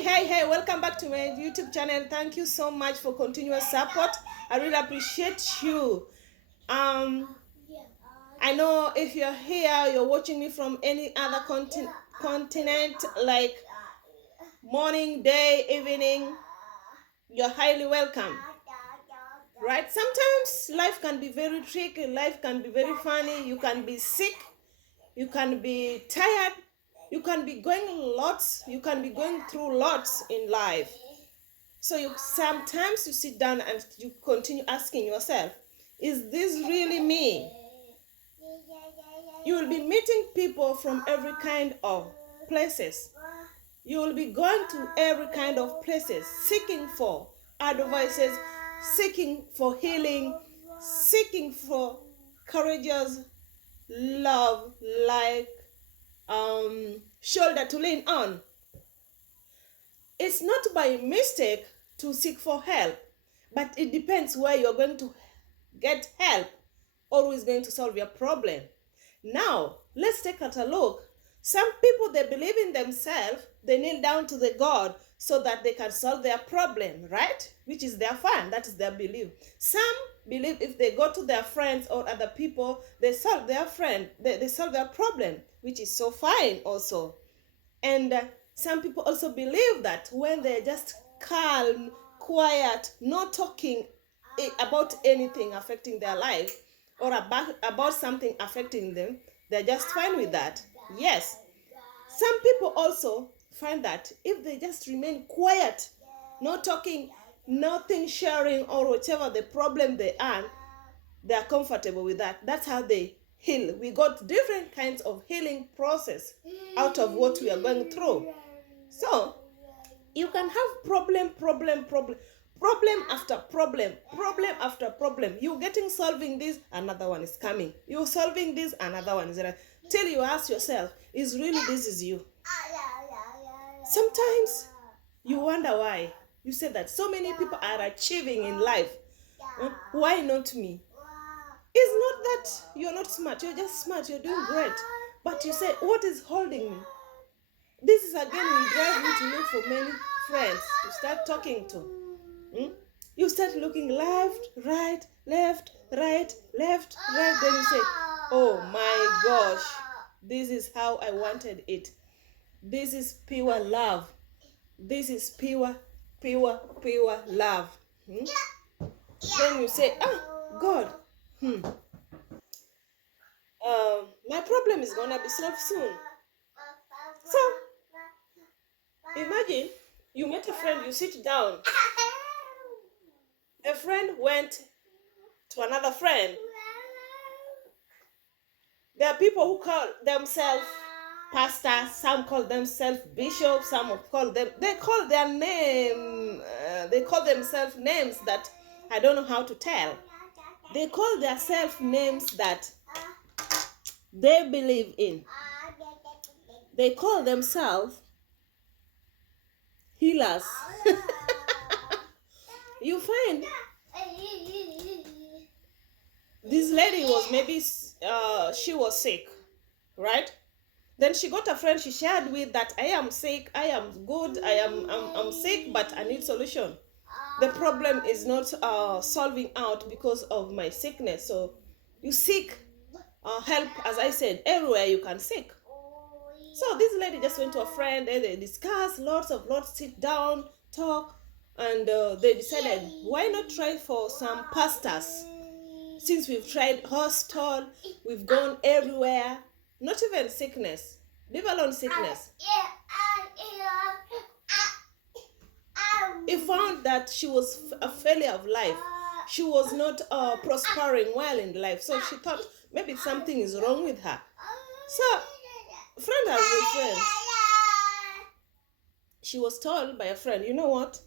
Hey, welcome back to my YouTube channel. Thank you so much for continuous support. I really appreciate you. I know if you're here, you're watching me from any other continent, like morning, day, evening, you're highly welcome. Right? Sometimes life can be very tricky, life can be very funny, you can be sick, you can be tired, you can be going through lots in life. So sometimes you sit down and you continue asking yourself, is this really me? You will be meeting people from every kind of places. You will be going to every kind of places, seeking for advices, seeking for healing, seeking for courageous love, like shoulder to lean on. It's not by mistake to seek for help, but it depends where you're going to get help or who is going to solve your problem. Now, let's take a look. Some people, they believe in themselves, they kneel down to the God so that they can solve their problem, right? Which is their fun, that is their belief. Some believe if they go to their friends or other people, they solve their they solve their problem, which is so fine also. And some people also believe that when they're just calm, quiet, not talking about anything affecting their life or about something affecting them, they're just fine with that. Yes. Some people also find that if they just remain quiet, not talking, nothing sharing, or whatever the problem they are comfortable with that. That's how they heal. We got different kinds of healing process out of what we are going through. So you can have problem after problem. You're getting solving this, another one is coming. You're solving this, another one is right. Till you ask yourself, is really this is you? Sometimes you wonder why. You say that so many people are achieving in life. Why not me? It's not that you're not smart, you're just smart, you're doing great. But you say, what is holding me? This is again will drive you to look for many friends to start talking to. You start looking left, right, left, right. Then you say, oh my gosh, this is how I wanted it. This is pure love. This is pure love. Then you say, God, my problem is gonna be solved soon. So imagine you met a friend, you sit down. A friend went to another friend. There are people who call themselves pastors, some call themselves bishops, they call themselves names that I don't know how to tell. They call themselves names that they believe in. They call themselves healers. You find this lady was maybe she was sick, right? Then she got a friend she shared with that I am sick, I am good, I'm sick, but I need solution. The problem is not solving out because of my sickness. So you seek help, as I said, everywhere you can seek. So this lady just went to a friend and they discussed lots, sit down, talk, and they decided, why not try for some pastors? Since we've tried hospital, we've gone everywhere, not even sickness, leave alone sickness. He found that she was a failure of life. She was not prospering well in life. So she thought maybe something is wrong with her. So friend has a friend. She was told by a friend, you know what?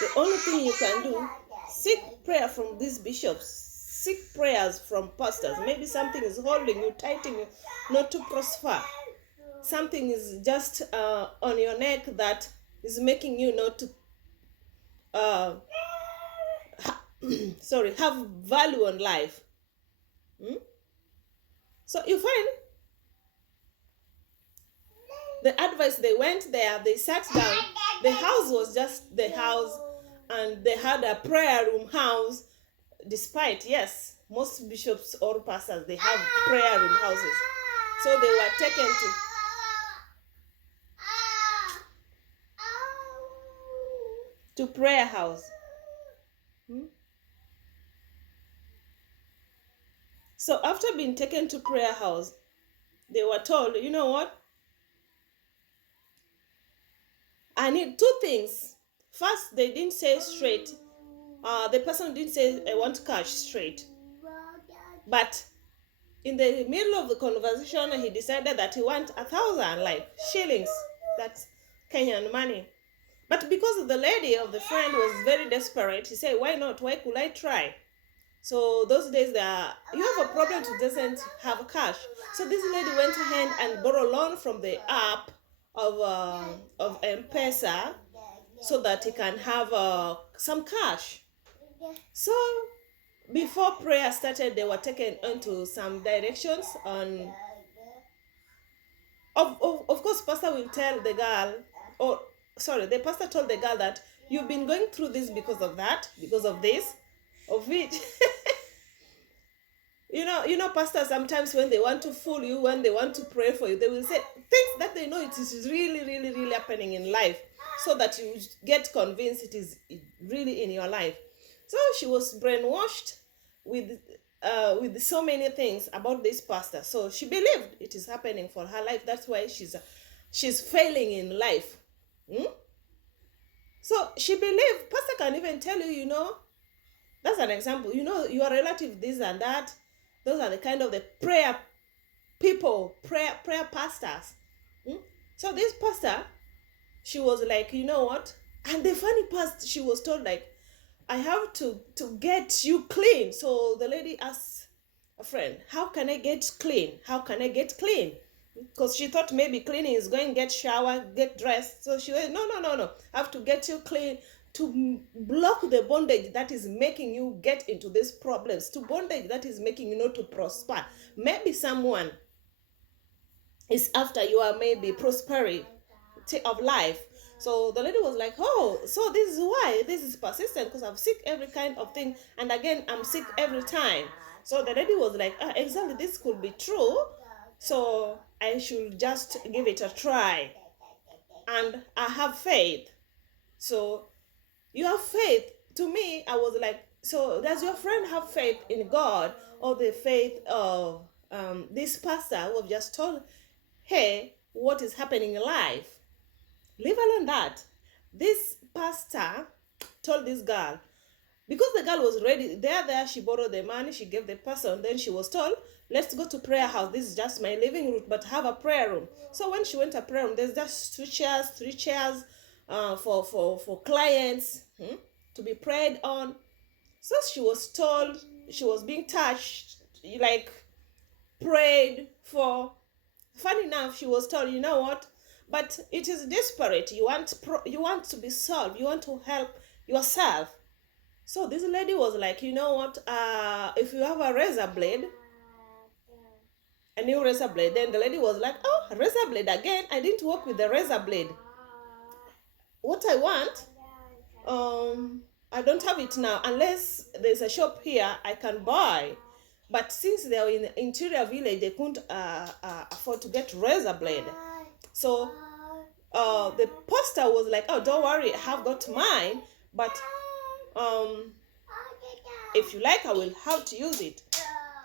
The only thing you can do, seek prayer from these bishops. Seek prayers from pastors. Maybe something is holding you, tightening you, not to prosper. Something is just on your neck that is making you not to have value on life. So you find the advice, they went there, they sat down, The house was just the house, and they had a prayer room house. Despite, yes, most bishops or pastors, they have prayer room houses. So they were taken to prayer house. So after being taken to prayer house, they were told, you know what? I need two things. First, they didn't say straight. The person didn't say, I want cash straight. But in the middle of the conversation, he decided that he wants 1,000 like shillings. That's Kenyan money. But because the lady of the friend was very desperate, he said, why not? Why could I try? So those days, you have a problem to doesn't have cash. So this lady went ahead and borrowed loan from the app of M-Pesa so that he can have some cash. So before prayer started, they were taken into some directions on. Of course, pastor will tell the girl, or sorry, the pastor told the girl that you've been going through this because of that, because of this, of which. You know, pastors sometimes when they want to fool you, when they want to pray for you, they will say things that they know it is really, really, really happening in life, so that you get convinced it is really in your life. So she was brainwashed with so many things about this pastor. So she believed it is happening for her life. That's why she's failing in life. So she believed. Pastor can even tell you, you know, that's an example. You know, your relative, this and that. Those are the kind of the prayer people, prayer pastors. So this pastor, she was like, you know what? And the funny part, she was told like, I have to get you clean. So the lady asked a friend, how can I get clean? How can I get clean? Because she thought maybe cleaning is going to get shower, get dressed. So she went, no. I have to get you clean to block the bondage that is making you get into these problems, to bondage that is making you not to prosper. Maybe someone is after your maybe prosperity of life. So the lady was like, oh, so this is why this is persistent, because I'm sick every kind of thing, and again I'm sick every time. So the lady was like, exactly, this could be true, so I should just give it a try, and I have faith. So you have faith. To me, I was like, so does your friend have faith in God, or the faith of this pastor who have just told her what is happening in life? Leave alone that. This pastor told this girl, because the girl was ready, there, she borrowed the money, she gave the person, then she was told, let's go to prayer house. This is just my living room, but have a prayer room. So when she went to prayer room, there's just three chairs for clients to be prayed on. So she was told, she was being touched, like prayed for. Funny enough, she was told, you know what? But it is desperate. You want to be solved. You want to help yourself. So this lady was like, you know what? If you have a razor blade, a new razor blade, then the lady was like, oh, razor blade again? I didn't work with the razor blade. What I want, I don't have it now, unless there's a shop here I can buy. But since they are in interior village, they couldn't afford to get razor blade. So the pastor was like, oh, don't worry, I have got mine, but if you like, I will have to use it.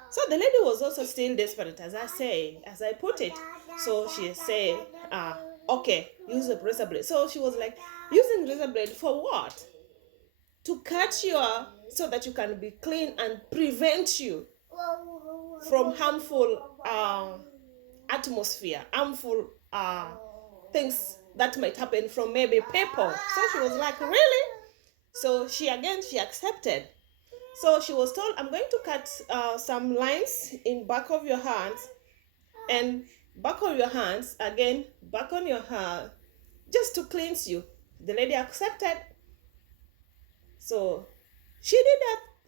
So the lady was also still desperate, as I put it. So she said, okay, use a razor blade. So she was like, using razor blade for what? To cut so that you can be clean and prevent you from harmful atmosphere, harmful things that might happen from maybe people. So she was like, really? So she accepted. So she was told, I'm going to cut some lines in back of your hands, and back of your hands, again, back on your hand, just to cleanse you. The lady accepted. So she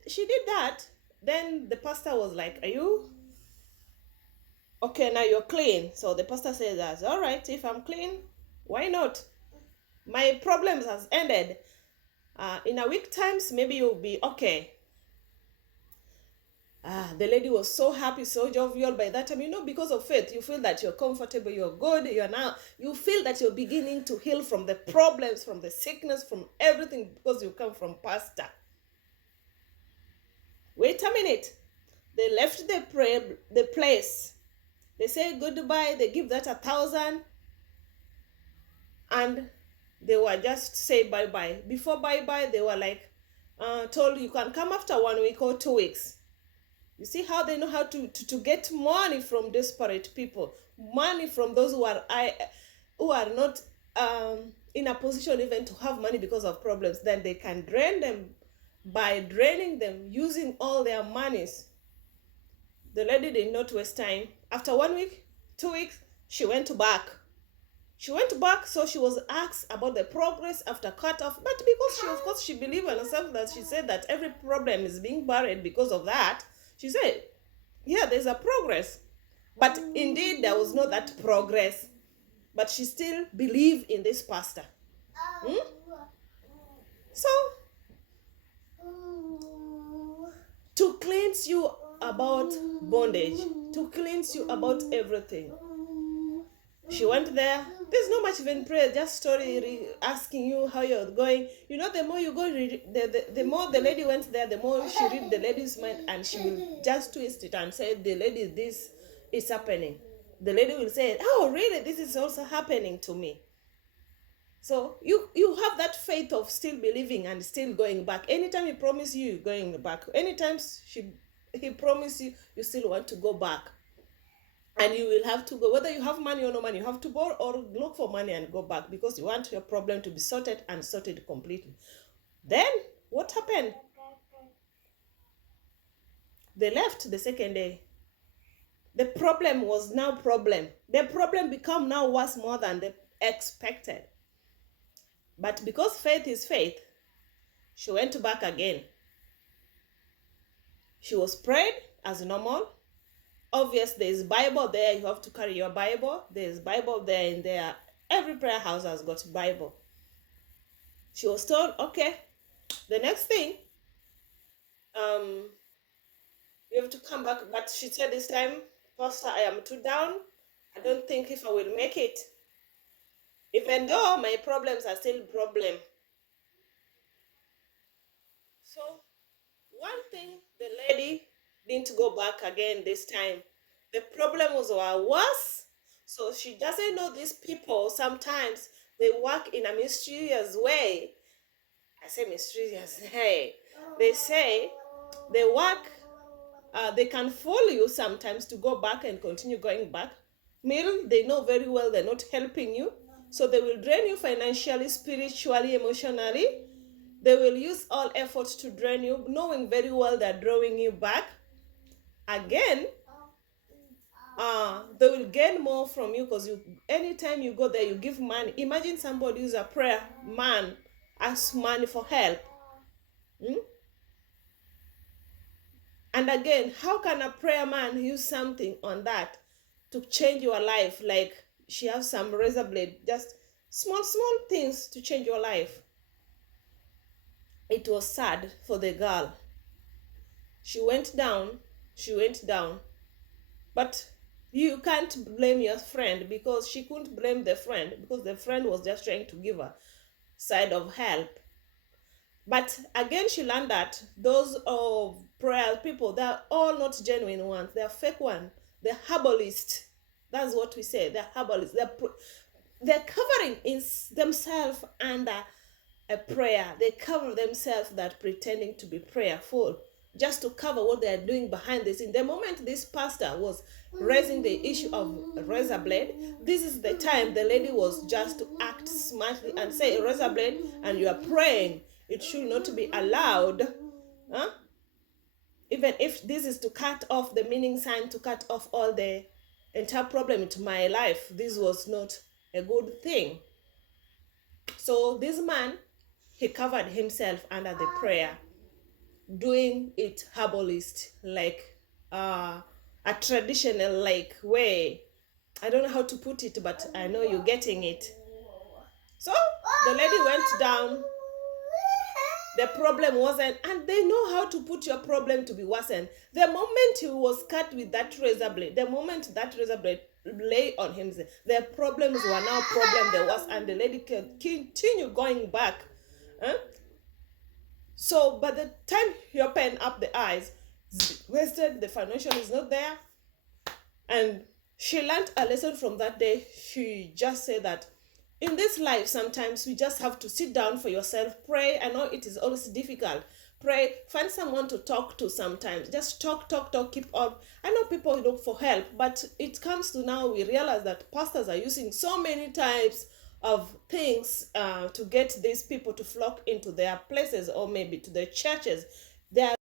did that. Then the pastor was like, are you okay? Now you're clean. So the pastor said, that's all right. If I'm clean, why not? My problems has ended. In a week times, maybe you'll be okay. The lady was so happy, so jovial by that time. Because of faith, you feel that you're comfortable, you're good, you feel that you're beginning to heal from the problems, from the sickness, from everything, because you come from pastor. Wait a minute. They left the place. They say goodbye, they give that 1,000, and they were just say bye-bye. Before bye-bye, they were like, told you can come after 1 week or 2 weeks. You see how they know how to get money from desperate people, money from those who are not in a position even to have money because of problems. Then they can drain them by draining them using all their monies. The lady did not waste time. After 1 week, 2 weeks, she went back. So she was asked about the progress after cut off. But because of course, she believed in herself, that she said that every problem is being buried because of that. She said, yeah, there's a progress. But indeed, there was not that progress. But she still believed in this pastor. So, to cleanse you about bondage, to cleanse you about everything, she went there. There's not much even prayer, just story asking you how you're going. The more you go, the more the lady went there, the more she read the lady's mind, and she will just twist it and say, the lady, this is happening. The lady will say, oh, really? This is also happening to me. So you have that faith of still believing and still going back. Anytime he promises you, you're going back. Anytime he promises you, you still want to go back. And you will have to go, whether you have money or no money, you have to borrow or look for money and go back, because you want your problem to be sorted and sorted completely. Then what happened? They left the second day. The problem was now problem. The problem become now worse more than they expected. But because faith is faith, she went back again. She was prayed as normal. Obviously, there's Bible there. You have to carry your Bible. There's Bible there in there. Every prayer house has got Bible. She was told, okay, the next thing, you have to come back. But she said this time, Pastor, I am too down. I don't think if I will make it. Even though my problems are still a problem. So, one thing, the lady didn't go back again this time. The problem was worse. So she doesn't know these people. Sometimes they work in a mysterious way. I say mysterious. Hey, they say they work. They can fool you sometimes to go back and continue going back. Meanwhile, they know very well they're not helping you. So they will drain you financially, spiritually, emotionally. They will use all efforts to drain you, knowing very well they're drawing you back. Again, they will gain more from you, because anytime you go there, you give money. Imagine somebody who's a prayer man asks money for help. And again, how can a prayer man use something on that to change your life? Like she has some Razorblade, just small things to change your life. It was sad for the girl. She went down. But you can't blame your friend, because she couldn't blame the friend, because the friend was just trying to give her side of help. But again, she learned that those prayer people, they're all not genuine ones. They're fake ones. They're herbalists. That's what we say. They're herbalists. They're covering themselves under a prayer. They cover themselves that pretending to be prayerful, just to cover what they are doing behind the scene. The moment this pastor was raising the issue of Razorblade, this is the time the lady was just to act smartly and say, Razorblade, and you are praying. It should not be allowed. Even if this is to cut off the meaning sign, to cut off all the entire problem into my life, this was not a good thing. So this man, he covered himself under the prayer, doing it herbalist, like a traditional like way. I don't know how to put it, but I know you're getting it. So the lady went down, the problem wasn't, and they know how to put your problem to be worsened. The moment he was cut with that razor blade, the moment that razor blade lay on him, the problems were now problem the worst, and the lady can continue going back. Huh? So by the time he opened up the eyes, wasted, the financial is not there, and she learned a lesson from that day. She just said that in this life, sometimes we just have to sit down for yourself, pray. I know it is always difficult. Pray, find someone to talk to sometimes. Just talk, keep up. I know people look for help, but it comes to now we realize that pastors are using so many types of things to get these people to flock into their places or maybe to their churches. They are